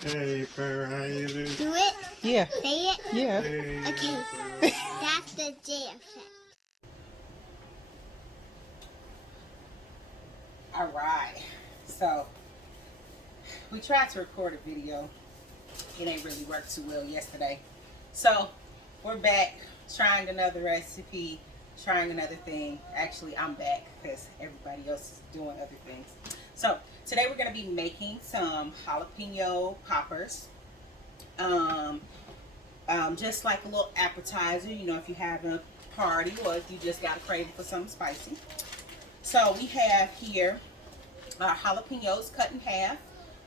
Do it? Yeah. Say it? Yeah. Okay. That's the J of it. All right. So we tried to record a video. It ain't really worked too well yesterday. So we're back trying another recipe, trying another thing. Actually, I'm back because everybody else is doing other things. So today we're going to be making some jalapeno poppers. Just like a little appetizer, you know, if you have a party or if you just got a craving for something spicy. So we have here our jalapenos cut in half,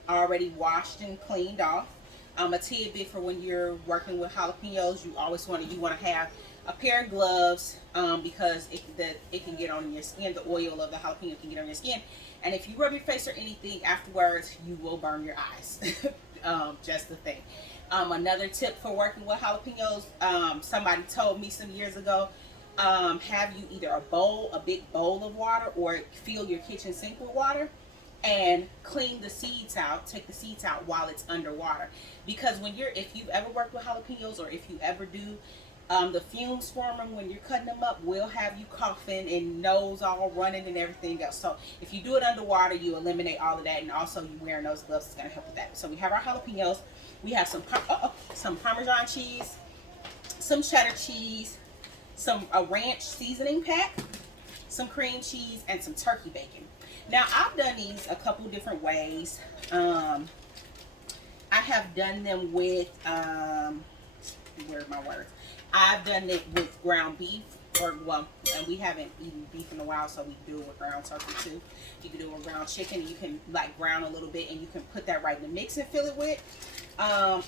already washed and cleaned off. A tidbit for when you're working with jalapenos, you always want to have a pair of gloves because it can get on your skin. The oil of the jalapeno can get on your skin, and if you rub your face or anything afterwards, you will burn your eyes. Just the thing. Another tip for working with jalapenos, somebody told me some years ago, have you either a big bowl of water, or fill your kitchen sink with water and clean the seeds out, take the seeds out while it's underwater. Because if you've ever worked with jalapenos, or if you ever do, the fumes from them when you're cutting them up will have you coughing and nose all running and everything else. So if you do it underwater, you eliminate all of that, and also you wearing those gloves is going to help with that. So we have our jalapenos. We have some Parmesan cheese, some cheddar cheese, a ranch seasoning pack, some cream cheese, and some turkey bacon. Now I've done these a couple different ways. I have done them with where are my words? I've done it with ground beef, and we haven't eaten beef in a while, so we do it with ground turkey too. You can do it with ground chicken. You can like brown a little bit, and you can put that right in the mix and fill it with.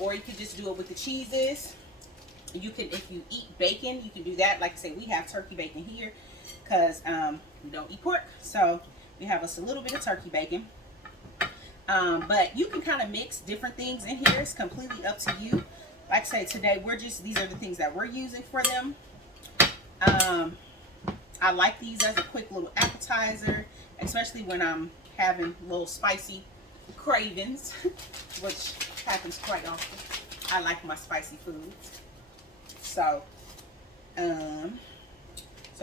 Or you can just do it with the cheeses. You can, if you eat bacon, you can do that. Like I say, we have turkey bacon here because we don't eat pork, so we have us a little bit of turkey bacon. But you can kind of mix different things in here. It's completely up to you. Like I say, today these are the things that we're using for them. I like these as a quick little appetizer, especially when I'm having little spicy cravings, which happens quite often. I like my spicy foods. So we're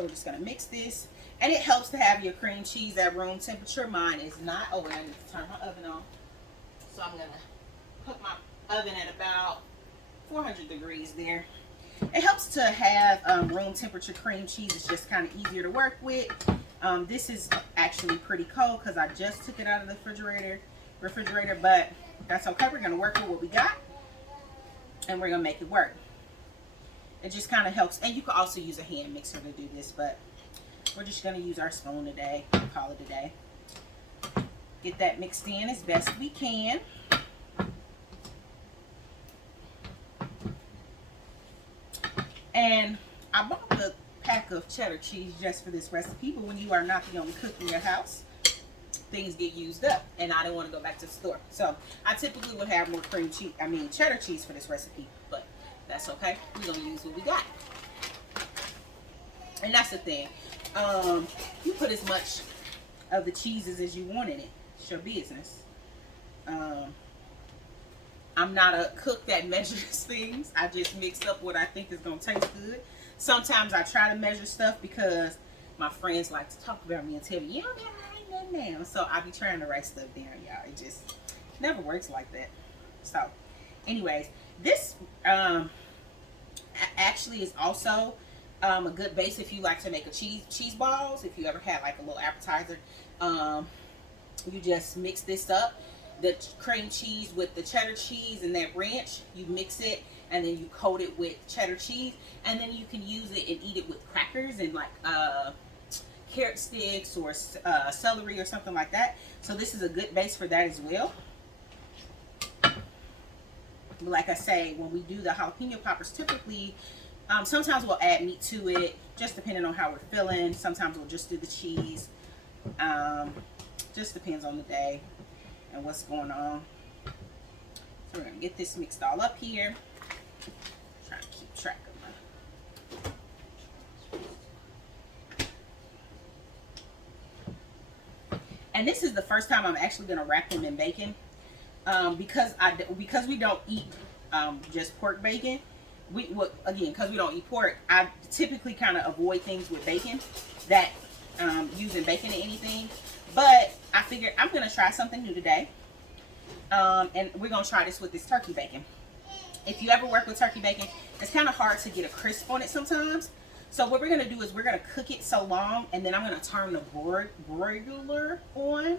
just gonna mix this, and it helps to have your cream cheese at room temperature. Mine is not. Oh, and I need to turn my oven on. So I'm gonna put my oven at about 400 degrees there. It helps to have room temperature cream cheese. It's just kind of easier to work with. This is actually pretty cold because I just took it out of the refrigerator, but that's okay. We're gonna work with what we got, and we're gonna make it work. It just kind of helps, and you can also use a hand mixer to do this, but we're just gonna use our spoon today. Call it a day. Get that mixed in as best we can. And I bought the pack of cheddar cheese just for this recipe, but when you are not the only cook in your house, things get used up, and I didn't want to go back to the store. So I typically would have more cheddar cheese for this recipe, but that's okay. We're gonna use what we got. And that's the thing. You put as much of the cheeses as you want in it. It's your business. I'm not a cook that measures things. I just mix up what I think is going to taste good. Sometimes I try to measure stuff because my friends like to talk about me and tell me, you don't got to write nothing down. So I be trying to write stuff down, y'all. It just never works like that. So anyways, this actually is also a good base if you like to make a cheese balls. If you ever had like a little appetizer, you just mix this up. The cream cheese with the cheddar cheese and that ranch, you mix it, and then you coat it with cheddar cheese, and then you can use it and eat it with crackers and like carrot sticks or celery or something like that. So this is a good base for that as well. But like I say, when we do the jalapeno poppers, typically sometimes we'll add meat to it, just depending on how we're feeling. Sometimes we'll just do the cheese. Just depends on the day and what's going on. So we're gonna get this mixed all up here. Trying to keep track of my. And this is the first time I'm actually gonna wrap them in bacon. Because we don't eat just pork bacon. Again, because we don't eat pork, I typically kind of avoid things with bacon, that using bacon in anything. But I figured I'm gonna try something new today, and we're gonna try this with this turkey bacon. If you ever work with turkey bacon, it's kind of hard to get a crisp on it sometimes. So what we're gonna do is we're gonna cook it so long, and then I'm gonna turn the broiler on,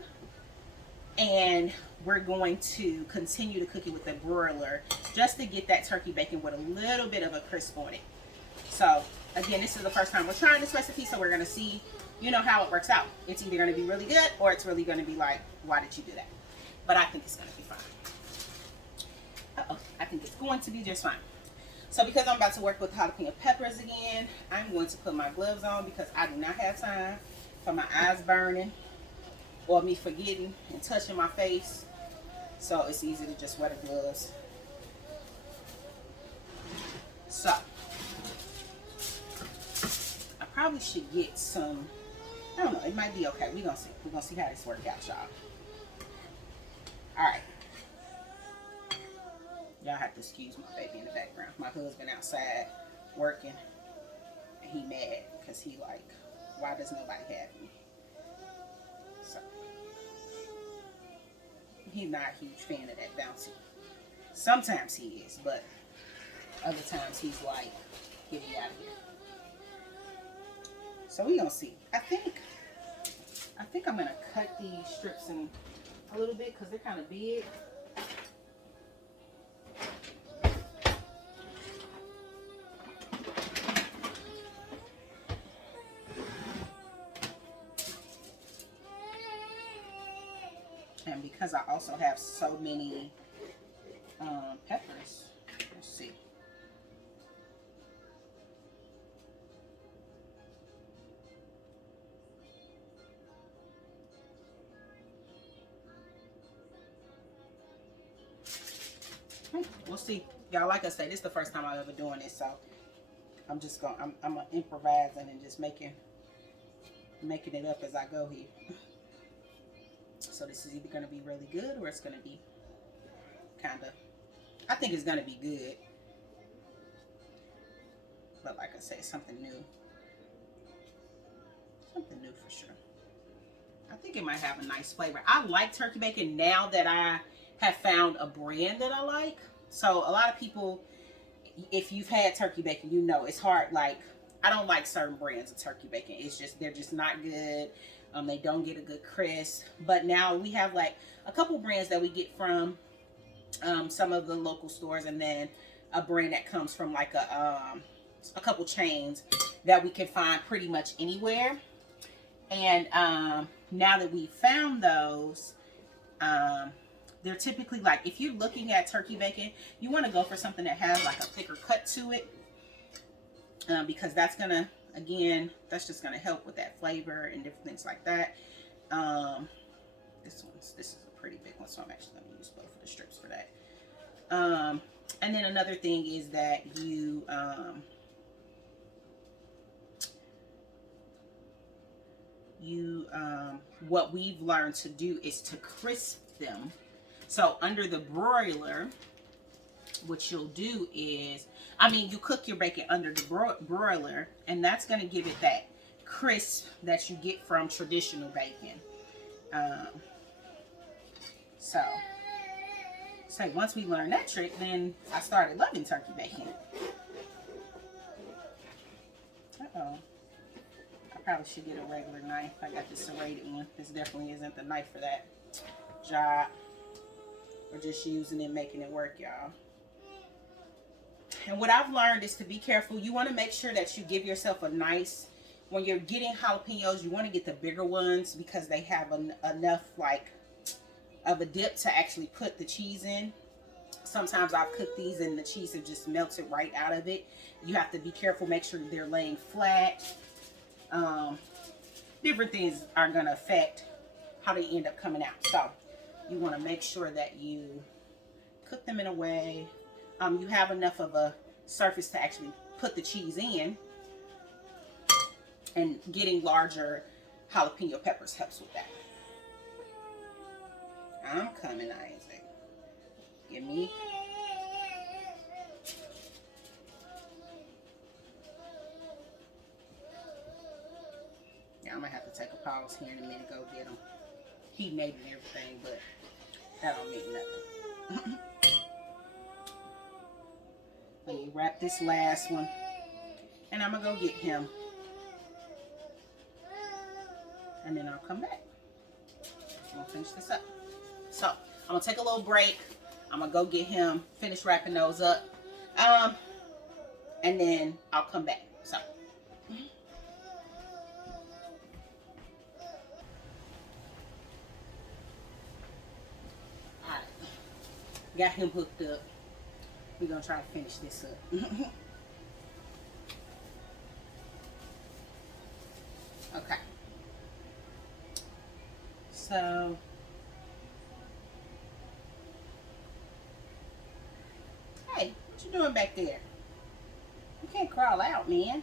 and we're going to continue to cook it with the broiler just to get that turkey bacon with a little bit of a crisp on it. So again, this is the first time we're trying this recipe, so we're gonna see, you know, how it works out. It's either gonna be really good or it's really gonna be like, why did you do that? But I think it's gonna be fine. I think it's going to be just fine. So because I'm about to work with jalapeno peppers again, I'm going to put my gloves on because I do not have time for my eyes burning or me forgetting and touching my face. So it's easy to just wear the gloves. So I probably should get some, I don't know, it might be okay. We're gonna see. We're gonna see how this works out, y'all. Alright. Y'all have to excuse my baby in the background. My husband outside working, and he mad because he like, why does nobody have me? So he's not a huge fan of that bouncy. Sometimes he is, but other times he's like, get me out of here. So we gonna see. I think I'm gonna cut these strips in a little bit because they're kind of big. And because I also have so many peppers, let's see. We'll see. Y'all, like I said, this is the first time I'm ever doing this, so I'm just gonna, I'm improvising and just making it up as I go here. So this is either going to be really good or it's going to be kind of, I think it's going to be good. But like I said, something new. Something new for sure. I think it might have a nice flavor. I like turkey bacon now that I have found a brand that I like. So a lot of people, if you've had turkey bacon, you know it's hard. Like, I don't like certain brands of turkey bacon. It's just, they're just not good. They don't get a good crisp. But now we have like a couple brands that we get from some of the local stores, and then a brand that comes from like a couple chains that we can find pretty much anywhere. And now that we found those, they're typically like, if you're looking at turkey bacon, you want to go for something that has like a thicker cut to it, because that's gonna, again, that's just gonna help with that flavor and different things like that. This is a pretty big one, so I'm actually gonna use both of the strips for that. And then another thing is that what we've learned to do is to crisp them. So under the broiler, what you'll do is, you cook your bacon under the broiler, and that's going to give it that crisp that you get from traditional bacon. So once we learned that trick, then I started loving turkey bacon. Uh-oh. I probably should get a regular knife. I got this serrated one. This definitely isn't the knife for that job. We're just using it, making it work, y'all. And what I've learned is to be careful. You want to make sure that you give yourself a nice, when you're getting jalapenos, you want to get the bigger ones because they have enough like of a dip to actually put the cheese in. Sometimes I've cooked these and the cheese has just melted right out of it. You have to be careful, make sure they're laying flat. Different things are going to affect how they end up coming out. So you want to make sure that you cook them in a way you have enough of a surface to actually put the cheese in, and getting larger jalapeno peppers helps with that. I'm coming, Isaac. Give me. Yeah, I'm gonna have to take a pause here in a minute, go get them. He made and everything, but that don't mean nothing. Let me wrap this last one, and I'm gonna go get him, and then I'll come back. I'm gonna finish this up. So I'm gonna take a little break. I'm gonna go get him, finish wrapping those up, and then I'll come back. So. All right, got him hooked up. We're gonna try to finish this up. Okay. So hey, what you doing back there? You can't crawl out, man.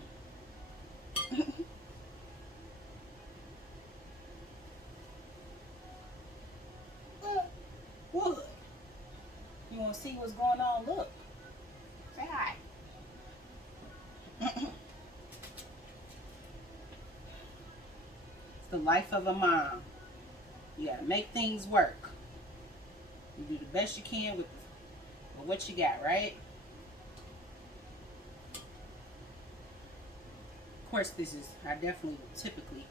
What? You want to see what's going on? Look. Say hi. It's the life of a mom. You gotta make things work. You do the best you can with what you got, right? Of course, I definitely would typically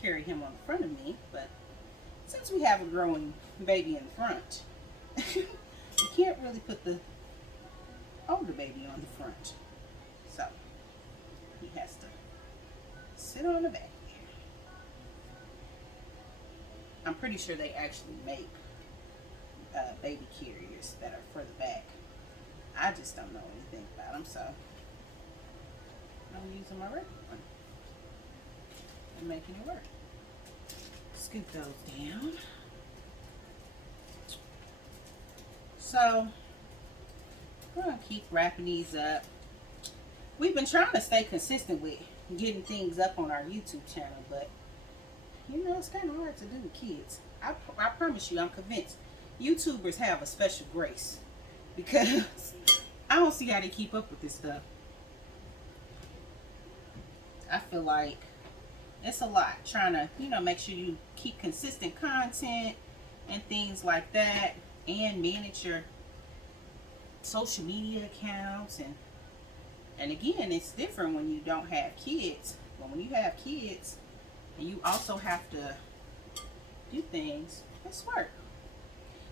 carry him on the front of me, but since we have a growing baby in the front, you can't really put the older baby on the front. So he has to sit on the back. I'm pretty sure they actually make baby carriers that are for the back. I just don't know anything about them, so I'm using my regular one and making it work. Scoop those down. So we're gonna keep wrapping these up. We've been trying to stay consistent with getting things up on our YouTube channel, but you know, it's kind of hard to do with kids. I promise you, I'm convinced YouTubers have a special grace, because I don't see how they keep up with this stuff. I feel like it's a lot trying to, you know, make sure you keep consistent content and things like that, and manage your social media accounts. And again, it's different when you don't have kids. But when you have kids and you also have to do things, it's work.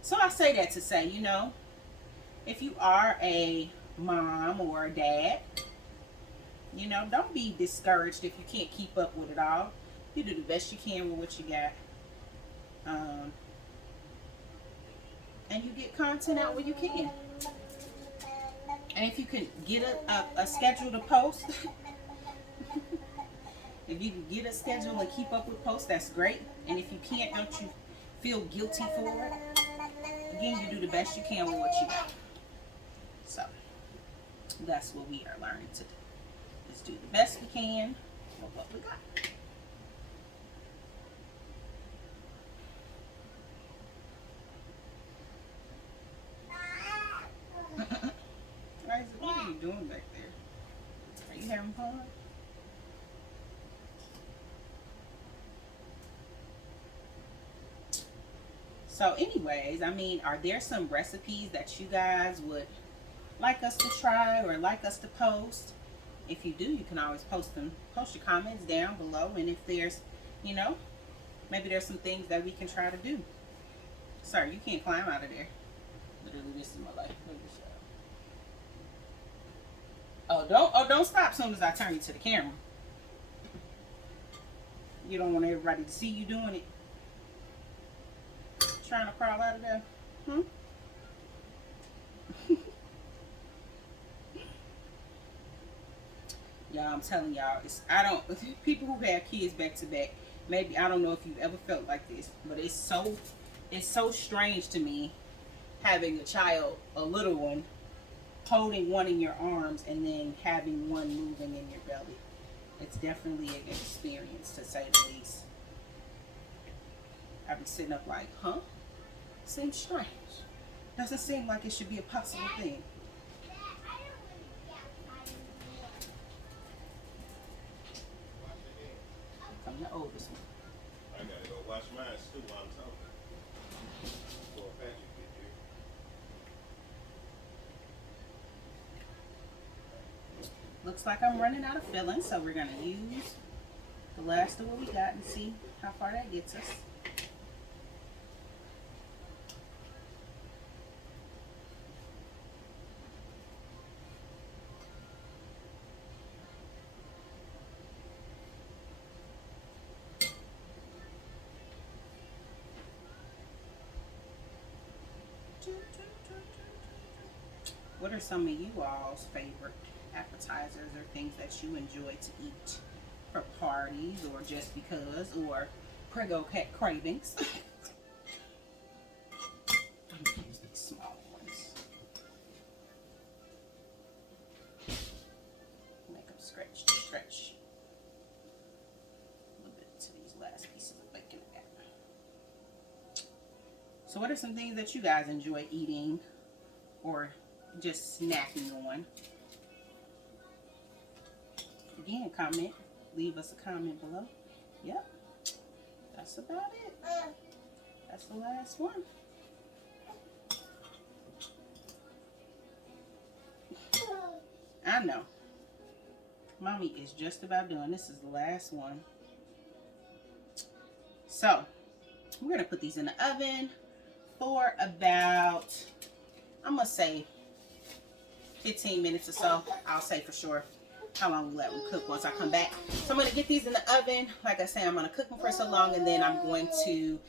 So I say that to say, you know, if you are a mom or a dad, you know, don't be discouraged if you can't keep up with it all. You do the best you can with what you got. And you get content out when you can. And if you can get a schedule to post, if you can get a schedule and keep up with posts, that's great. And if you can't, don't you feel guilty for it. Again, you do the best you can with what you got. So that's what we are learning to do. Is do the best we can with what we got. Isaac, what are you doing back there? Are you having fun? So anyways, I mean, are there some recipes that you guys would like us to try or like us to post? If you do, you can always post your comments down below. And if there's, you know, maybe there's some things that we can try to do. Sorry, you can't climb out of there. Literally, this is my life. Look at this. Oh, don't stop as soon as I turn you to the camera. You don't want everybody to see you doing it. Trying to crawl out of there. Y'all, I'm telling y'all, people who have kids back to back, maybe, I don't know if you've ever felt like this, but it's so strange to me having a child, a little one, holding one in your arms and then having one moving in your belly. It's definitely an experience, to say the least. I'd be sitting up like, huh? Seems strange. Doesn't seem like it should be a possible thing. Come the oldest one. I gotta go wash mine too while I'm talking. Before Patrick get here. Looks like I'm running out of filling, so we're gonna use the last of what we got and see how far that gets us. What are some of you all's favorite appetizers or things that you enjoy to eat for parties or just because or prego cat cravings? I'm gonna use these small ones. Make them stretch. A little bit to these last pieces of bacon. So what are some things that you guys enjoy eating or just snacking on? Again, comment. Leave us a comment below. Yep. That's about it. That's the last one. I know. Mommy is just about done. This is the last one. So, we're going to put these in the oven for about, I'm going to say 15 minutes or so. I'll say for sure how long we let them cook once I come back. So I'm going to get these in the oven. Like I say, I'm going to cook them for so long, and then I'm going to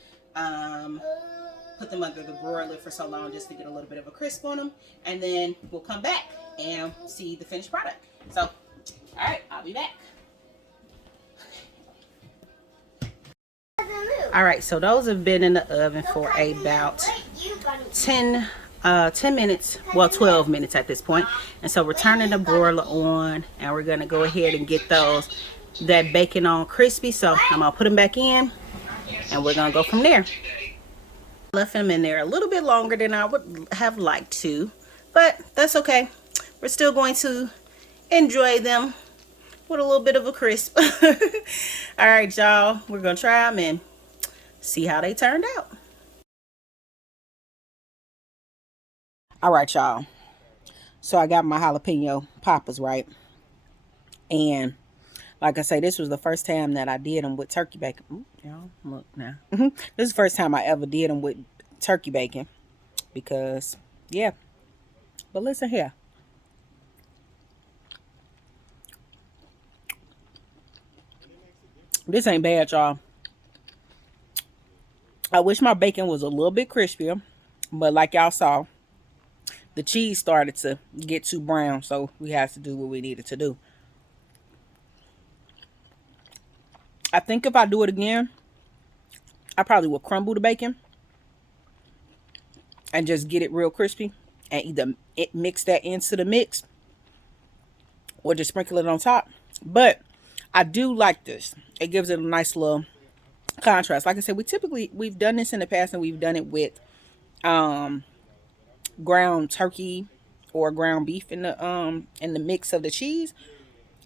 put them under the broiler for so long just to get a little bit of a crisp on them. And then we'll come back and see the finished product. So, all right, I'll be back. All right, so those have been in the oven for about 10 minutes, well 12 minutes at this point. And so we're turning the broiler on, and we're gonna go ahead and get that bacon on crispy. So I'm gonna put them back in, and we're gonna go from there. Left them in there a little bit longer than I would have liked to, but that's okay. We're still going to enjoy them with a little bit of a crisp. All right, y'all, we're gonna try them and see how they turned out. All right, y'all. So I got my jalapeno poppers, right? And like I say, this was the first time that I did them with turkey bacon. Ooh, y'all, look now. This is the first time I ever did them with turkey bacon. Because, yeah. But listen here. This ain't bad, y'all. I wish my bacon was a little bit crispier. But like y'all saw, the cheese started to get too brown, so we had to do what we needed to do. I think if I do it again, I probably will crumble the bacon and just get it real crispy, and either mix that into the mix or just sprinkle it on top. But I do like this. It gives it a nice little contrast. Like I said, we've done this in the past, and we've done it with ground turkey or ground beef in the mix of the cheese,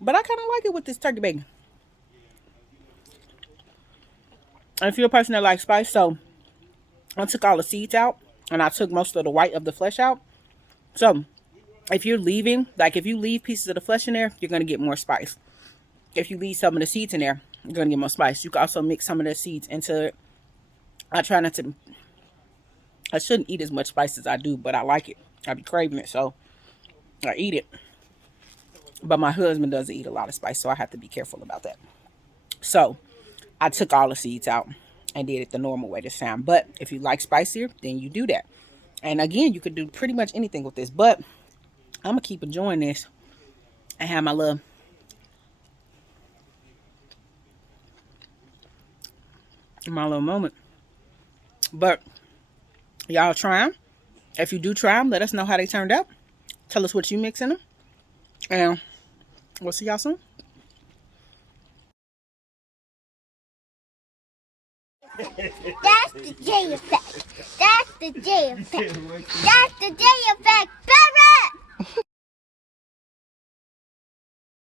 but I kind of like it with this turkey bacon. And if you're a person that likes spice, so I took all the seeds out, and I took most of the white of the flesh out. So if you're leaving, like if you leave pieces of the flesh in there, you're going to get more spice. If you leave some of the seeds in there, you're going to get more spice. You can also mix some of the seeds into it. I try not to, I shouldn't eat as much spice as I do, but I like it. I be craving it, so I eat it. But my husband doesn't eat a lot of spice, so I have to be careful about that. So I took all the seeds out and did it the normal way this time. But if you like spicier, then you do that. And again, you could do pretty much anything with this. But I'm going to keep enjoying this and have my little moment. But y'all try them. If you do try them, let us know how they turned out. Tell us what you mix in them. And we'll see y'all soon. That's the J effect. That's the the J effect. That's the J effect.